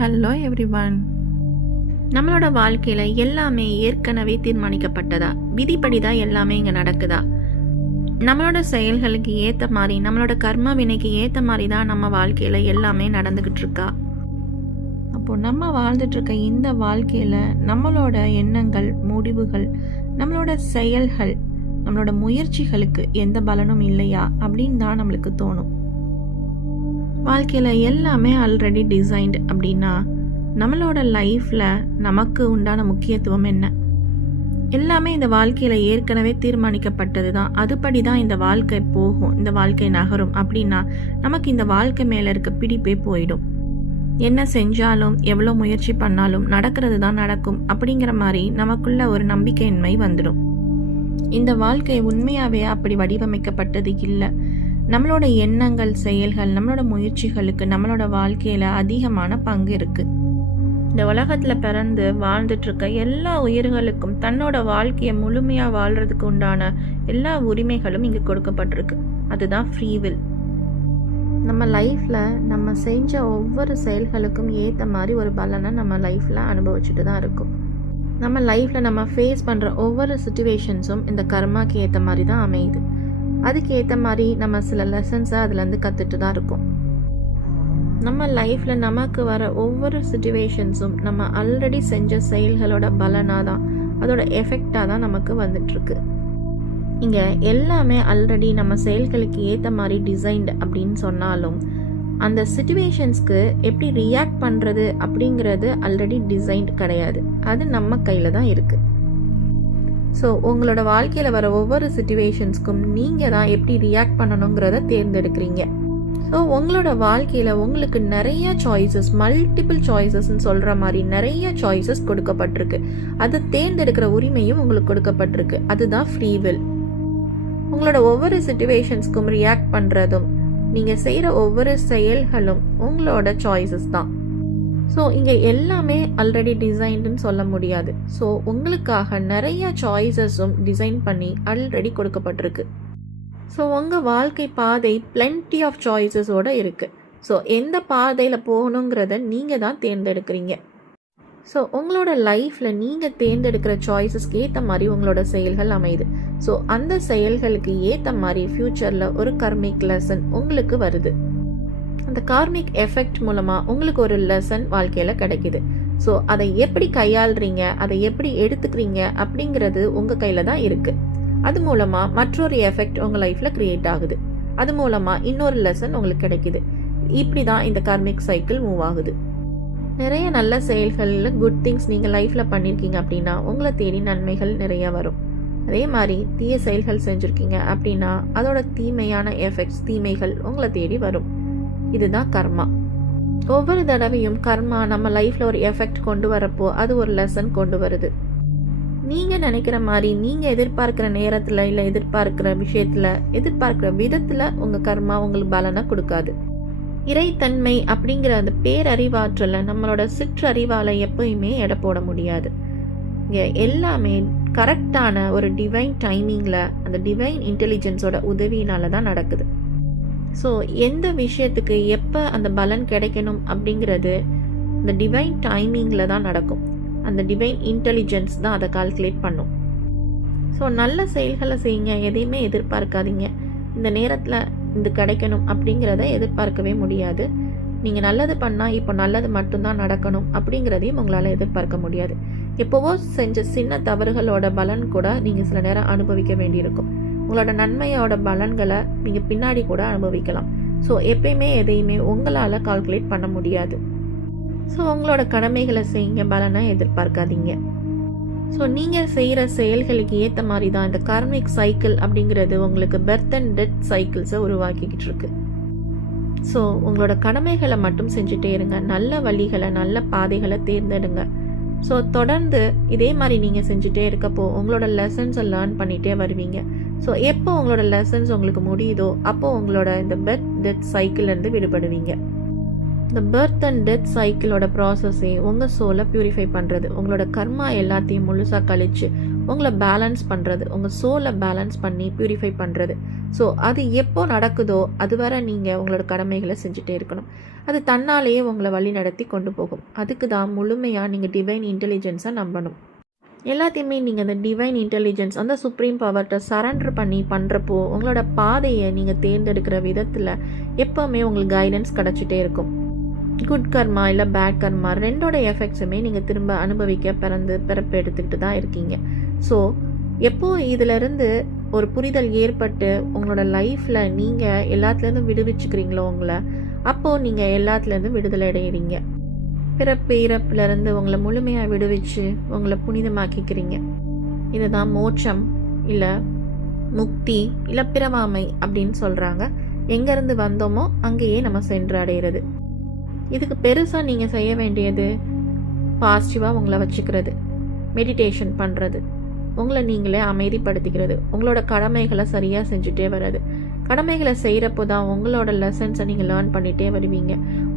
Hello everyone. நம்மளோட வாழ்க்கையில் எல்லாமே ஏற்கனவே தீர்மானிக்கப்பட்டதா? விதிப்படி தான் எல்லாமே இங்கே நடக்குதா? நம்மளோட செயல்களுக்கு ஏற்ற மாதிரி, நம்மளோட கர்ம வினைக்கு ஏற்ற மாதிரி தான் நம்ம வாழ்க்கையில் எல்லாமே நடந்துக்கிட்டு இருக்கா? அப்போது நம்ம வாழ்ந்துட்டுருக்க இந்த வாழ்க்கையில் நம்மளோட எண்ணங்கள், முடிவுகள், நம்மளோட செயல்கள், நம்மளோட முயற்சிகளுக்கு எந்த பலனும் இல்லையா அப்படின்னு தான் நம்மளுக்கு தோணும். வாழ்க்கையில் எல்லாமே ஆல்ரெடி டிசைன்டு அப்படின்னா நம்மளோட லைஃப்பில் நமக்கு உண்டான முக்கியத்துவம் என்ன? எல்லாமே இந்த வாழ்க்கையில் ஏற்கனவே தீர்மானிக்கப்பட்டது தான். அதுபடி தான் இந்த வாழ்க்கை போகும், இந்த வாழ்க்கை நகரும் அப்படின்னா நமக்கு இந்த வாழ்க்கை மேலே இருக்க பிடிப்பே போயிடும். என்ன செஞ்சாலும் எவ்வளோ முயற்சி பண்ணாலும் நடக்கிறது தான் நடக்கும் அப்படிங்கிற மாதிரி நமக்குள்ள ஒரு நம்பிக்கையின்மை வந்துடும். இந்த வாழ்க்கை உண்மையாகவே அப்படி வடிவமைக்கப்பட்டது இல்லை. நம்மளோட எண்ணங்கள், செயல்கள், நம்மளோட முயற்சிகளுக்கு நம்மளோட வாழ்க்கையில் அதிகமான பங்கு இருக்குது. இந்த உலகத்தில் பிறந்து வாழ்ந்துட்டுருக்க எல்லா உயிர்களுக்கும் தன்னோட வாழ்க்கையை முழுமையாக வாழ்கிறதுக்கு உண்டான எல்லா உரிமைகளும் இங்கே கொடுக்கப்பட்டிருக்கு. அதுதான் ஃப்ரீவில். நம்ம லைஃப்பில் நம்ம செஞ்ச ஒவ்வொரு செயல்களுக்கும் ஏற்ற மாதிரி ஒரு பலனை நம்ம லைஃப்பில் அனுபவிச்சுட்டு தான் இருக்கும். நம்ம லைஃப்பில் நம்ம ஃபேஸ் பண்ணுற ஒவ்வொரு சுச்சுவேஷன்ஸும் இந்த கர்மாக்கு ஏற்ற மாதிரி தான் அமையுது. அதுக்கு ஏற்ற மாதிரி நம்ம சில லெசன்ஸை அதுலேருந்து கற்றுட்டு தான் இருக்கோம். நம்ம லைஃப்பில் நமக்கு வர ஒவ்வொரு சுச்சுவேஷன்ஸும் நம்ம ஆல்ரெடி செஞ்ச செயல்களோட பலனாக தான், அதோட எஃபெக்டாக தான் நமக்கு வந்துட்டுருக்கு. இங்கே எல்லாமே ஆல்ரெடி நம்ம செயல்களுக்கு ஏற்ற மாதிரி டிசைன்டு அப்படின்னு சொன்னாலும் அந்த சுச்சுவேஷன்ஸ்க்கு எப்படி ரியாக்ட் பண்ணுறது அப்படிங்கிறது ஆல்ரெடி டிசைன்டு கிடையாது. அது நம்ம கையில் தான் இருக்குது. ஸோ உங்களோட வாழ்க்கையில் வர ஒவ்வொரு சுச்சுவேஷன்ஸ்க்கும் நீங்கள் தான் எப்படி ரியாக்ட் பண்ணணுங்கிறத தேர்ந்தெடுக்கிறீங்க. ஸோ உங்களோட வாழ்க்கையில் உங்களுக்கு நிறைய சாய்ஸஸ், மல்டிபிள் சாய்ஸஸ்ன்னு சொல்கிற மாதிரி நிறைய சாய்ஸஸ் கொடுக்கப்பட்டிருக்கு. அதை தேர்ந்தெடுக்கிற உரிமையும் உங்களுக்கு கொடுக்கப்பட்டிருக்கு. அதுதான் ஃப்ரீ வில். உங்களோட ஒவ்வொரு சுச்சுவேஷன்ஸ்க்கும் ரியாக்ட் பண்ணுறதும் நீங்கள் செய்கிற ஒவ்வொரு செயல்களும் உங்களோட சாய்ஸஸ் தான். ஸோ இங்கே எல்லாமே ஆல்ரெடி டிசைன்டுன்னு சொல்ல முடியாது. ஸோ உங்களுக்காக நிறைய சாய்ஸஸும் டிசைன் பண்ணி ஆல்ரெடி கொடுக்கப்பட்டிருக்கு. ஸோ உங்கள் வாழ்க்கை பாதை பிளென்டி ஆஃப் சாய்ஸஸோடு இருக்குது. ஸோ எந்த பாதையில் போகணுங்கிறத நீங்கள் தான் தேர்ந்தெடுக்கிறீங்க. ஸோ உங்களோட லைஃப்பில் நீங்கள் தேர்ந்தெடுக்கிற சாய்ஸஸ்க்கு ஏற்ற மாதிரி உங்களோட செயல்கள் அமையுது. ஸோ அந்த செயல்களுக்கு ஏற்ற மாதிரி ஃப்யூச்சரில் ஒரு கர்மிக் லெசன் உங்களுக்கு வருது. அந்த கார்மிக் எஃபெக்ட் மூலமாக உங்களுக்கு ஒரு லெசன் வாழ்க்கையில் கிடைக்குது. ஸோ அதை எப்படி கையாளுறீங்க, அதை எப்படி எடுத்துக்கிறீங்க அப்படிங்கிறது உங்கள் கையில் தான் இருக்குது. அது மூலமாக மற்றொரு எஃபெக்ட் உங்கள் லைஃப்பில் க்ரியேட் ஆகுது. அது மூலமாக இன்னொரு லெசன் உங்களுக்கு கிடைக்குது. இப்படி தான் இந்த கார்மிக் சைக்கிள் மூவ் ஆகுது. நிறைய நல்ல செயல்களில் குட் திங்ஸ் நீங்கள் லைஃப்பில் பண்ணியிருக்கீங்க அப்படின்னா உங்களை தேடி நன்மைகள் நிறைய வரும். அதே மாதிரி தீய செயல்கள் செஞ்சுருக்கீங்க அப்படின்னா அதோட தீமையான எஃபெக்ட்ஸ், தீமைகள் உங்களை தேடி வரும். இதுதான் கர்மா. ஒவ்வொரு தடவையும் கர்மா நம்ம லைஃப்பில் ஒரு எஃபெக்ட் கொண்டு வரப்போ அது ஒரு லெசன் கொண்டு வருது. நீங்கள் நினைக்கிற மாதிரி, நீங்கள் எதிர்பார்க்குற நேரத்தில், இல்லை எதிர்பார்க்குற விஷயத்தில், எதிர்பார்க்குற விதத்தில் உங்கள் கர்மா உங்களுக்கு பலனை கொடுக்காது. இறைத்தன்மை அப்படிங்கிற அந்த பேரறிவாற்றலை நம்மளோட சிற்றறிவால் எப்பயுமே எடை போட முடியாது. இங்கே எல்லாமே கரெக்டான ஒரு டிவைன் டைமிங்கில், அந்த டிவைன் இன்டெலிஜென்ஸோட உதவியினால தான் நடக்குது. ஸோ எந்த விஷயத்துக்கு எப்போ அந்த பலன் கிடைக்கணும் அப்படிங்கிறது இந்த டிவைன் டைமிங்கில் தான் நடக்கும். அந்த டிவைன் இன்டெலிஜென்ஸ் தான் அதை கால்குலேட் பண்ணும். ஸோ நல்ல செயல்களை செய்யுங்க, எதையுமே எதிர்பார்க்காதீங்க. இந்த நேரத்தில் இது கிடைக்கணும் அப்படிங்கிறத எதிர்பார்க்கவே முடியாது. நீங்கள் நல்லது பண்ணால் இப்போ நல்லது மட்டும்தான் நடக்கணும் அப்படிங்கிறதையும் உங்களால் எதிர்பார்க்க முடியாது. எப்போவோ செஞ்ச சின்ன தவறுகளோட பலன் கூட நீங்கள் சில நேரம் அனுபவிக்க வேண்டியிருக்கும். உங்களோட நன்மையோட பலன்களை நீங்கள் பின்னாடி கூட அனுபவிக்கலாம். ஸோ எப்பயுமே எதையுமே உங்களால் கால்குலேட் பண்ண முடியாது. ஸோ உங்களோட கடமைகளை செய்யுங்க, பலனை எதிர்பார்க்காதீங்க. ஸோ நீங்கள் செய்கிற செயல்களுக்கு ஏற்ற மாதிரி தான் இந்த கார்மிக் சைக்கிள் அப்படிங்கிறது உங்களுக்கு பெர்த் அண்ட் டெத் சைக்கிள்ஸை உருவாக்கிக்கிட்டு இருக்கு. ஸோ உங்களோட கடமைகளை மட்டும் செஞ்சுட்டே இருங்க. நல்ல வழிகளை, நல்ல பாதைகளை தேர்ந்தெடுங்க. ஸோ தொடர்ந்து இதே மாதிரி நீங்கள் செஞ்சுட்டே இருக்கப்போ உங்களோட லெசன்ஸை லேர்ன் பண்ணிகிட்டே வருவீங்க. ஸோ எப்போ உங்களோட லெசன்ஸ் உங்களுக்கு முடியுதோ அப்போ உங்களோட இந்த பெர்த் டெத் சைக்கிள்லேருந்து விடுபடுவீங்க. இந்த பர்த் அண்ட் டெத் சைக்கிளோட ப்ராசஸே உங்கள் சோலை பியூரிஃபை பண்ணுறது. உங்களோட கர்மா எல்லாத்தையும் முழுசாக கழிச்சு உங்களை பேலன்ஸ் பண்ணுறது, உங்கள் சோலை பேலன்ஸ் பண்ணி ப்யூரிஃபை பண்ணுறது. ஸோ அது எப்போ நடக்குதோ அது வரை நீங்கள் உங்களோட கடமைகளை செஞ்சுட்டே இருக்கணும். அது தன்னாலேயே உங்களை வழி நடத்தி கொண்டு போகும். அதுக்கு தான் முழுமையாக நீங்கள் டிவைன் இன்டெலிஜென்ஸை நம்பணும். எல்லாத்தையுமே நீங்கள் அந்த டிவைன் இன்டெலிஜென்ஸ், அந்த சுப்ரீம் பவர்கிட்ட சரண்டர் பண்ணி பண்ணுறப்போ உங்களோட பாதையை நீங்கள் தேர்ந்தெடுக்கிற விதத்தில் எப்போவுமே உங்களுக்கு கைடன்ஸ் கிடச்சிட்டே இருக்கும். குட் கர்மா இல்லை பேட் கர்மா ரெண்டோட எஃபெக்ட்ஸுமே நீங்கள் திரும்ப அனுபவிக்க பிறப்பு எடுத்துக்கிட்டு தான் இருக்கீங்க. ஸோ எப்போது இதிலிருந்து ஒரு புரிதல் ஏற்பட்டு உங்களோட லைஃப்பில் நீங்கள் எல்லாத்துலேருந்தும் விடுவிச்சுக்கிறீங்களோ உங்களை, அப்போது நீங்கள் எல்லாத்துலேருந்தும் விடுதலை அடைகிறீங்க. பிறப்பு இறப்புலேருந்து உங்களை முழுமையாக விடுவிச்சு உங்களை புனிதமாக்கிக்கிறீங்க. இதுதான் மோட்சம் இல்லை முக்தி இல்லை பிறவாமை அப்படின்னு சொல்கிறாங்க. எங்கேருந்து வந்தோமோ அங்கேயே நம்ம சென்று அடைகிறது. இதுக்கு பெருசாக நீங்கள் செய்ய வேண்டியது பாசிட்டிவாக உங்களை வச்சுக்கிறது, மெடிடேஷன் பண்ணுறது, உங்களை நீங்களே அமைதிப்படுத்திக்கிறது, உங்களோட கடமைகளை சரியாக செஞ்சுட்டே வர்றது. கடமைகளை செய்கிறப்போ தான் உங்களோட லெசன்ஸை நீங்கள் லேர்ன் பண்ணிகிட்டே வருவீங்க.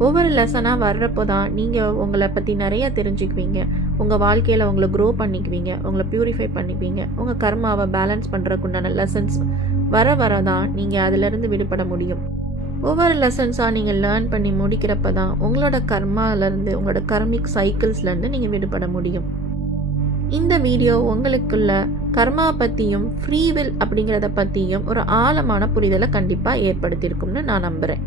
ஒவ்வொரு லெசனாக வர்றப்போ தான் நீங்கள் உங்களை பற்றி நிறையா தெரிஞ்சுக்குவீங்க. உங்கள் வாழ்க்கையில் உங்களை க்ரோ பண்ணிக்குவீங்க, உங்களை ப்யூரிஃபை பண்ணிக்குவீங்க. உங்கள் கர்மாவை பேலன்ஸ் பண்ணுறதுக்குண்டான லெசன்ஸ் வர தான் நீங்கள் அதிலிருந்து விடுபட முடியும். ஒவ்வொரு லெசன்ஸாக நீங்கள் லேர்ன் பண்ணி முடிக்கிறப்ப தான் உங்களோட கர்மாவிலேருந்து, உங்களோட கர்மிக் சைக்கிள்ஸ்லேருந்து நீங்கள் விடுபட முடியும். இந்த வீடியோ உங்களுக்குள்ள கர்மா பற்றியும் ஃப்ரீவில் அப்படிங்கிறத பற்றியும் ஒரு ஆழமான புரிதலை கண்டிப்பாக ஏற்படுத்தியிருக்கும்னு நான் நம்புகிறேன்.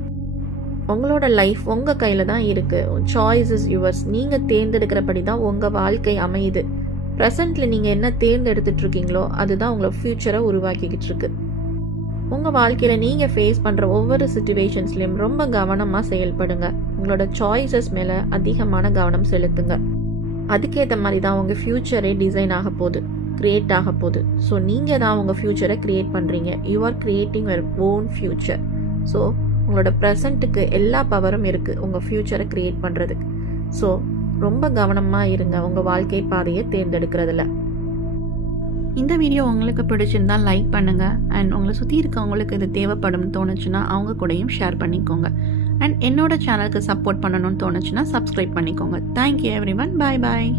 உங்களோட லைஃப் உங்கள் கையில் தான் இருக்குது. Choice is yours. நீங்கள் தேர்ந்தெடுக்கிறபடி தான் உங்கள் வாழ்க்கை அமையுது. ப்ரெசண்ட்டில் நீங்கள் என்ன தேர்ந்தெடுத்துட்டு இருக்கீங்களோ அதுதான் உங்களோட ஃப்யூச்சரை உருவாக்கிக்கிட்டு இருக்கு. உங்கள் வாழ்க்கையில் நீங்கள் ஃபேஸ் பண்ணுற ஒவ்வொரு சிச்சுவேஷன்ஸ்லையும் ரொம்ப கவனமாக செயல்படுங்க. உங்களோட சாய்ஸஸ் மேலே அதிகமான கவனம் செலுத்துங்க. அதுக்கேற்ற மாதிரி தான் உங்கள் ஃப்யூச்சரே டிசைன் ஆக போகுது, க்ரியேட் ஆக போகுது. ஸோ நீங்கள் தான் உங்கள் ஃப்யூச்சரை க்ரியேட் பண்ணுறீங்க. You are creating your own future. So உங்களோட ப்ரெசண்ட்டுக்கு எல்லா பவரும் இருக்குது உங்கள் ஃப்யூச்சரை க்ரியேட் பண்ணுறதுக்கு. ஸோ ரொம்ப கவனமாக இருங்க உங்கள் வாழ்க்கை பாதையை தேர்ந்தெடுக்கிறதுல. இந்த வீடியோ உங்களுக்கு பிடிச்சிருந்தால் லைக் பண்ணுங்கள். அண்ட் உங்களை சுற்றி இருக்கவங்களுக்கு இது தேவைப்படும் தோணுச்சுன்னா அவங்க கூடயும் ஷேர் பண்ணிக்கோங்க. அண்ட் என்னோட சேனலுக்கு சப்போர்ட் பண்ணணும்னு தோணுச்சுன்னா சப்ஸ்கிரைப் பண்ணிக்கோங்க. Thank you everyone. பாய் பாய்.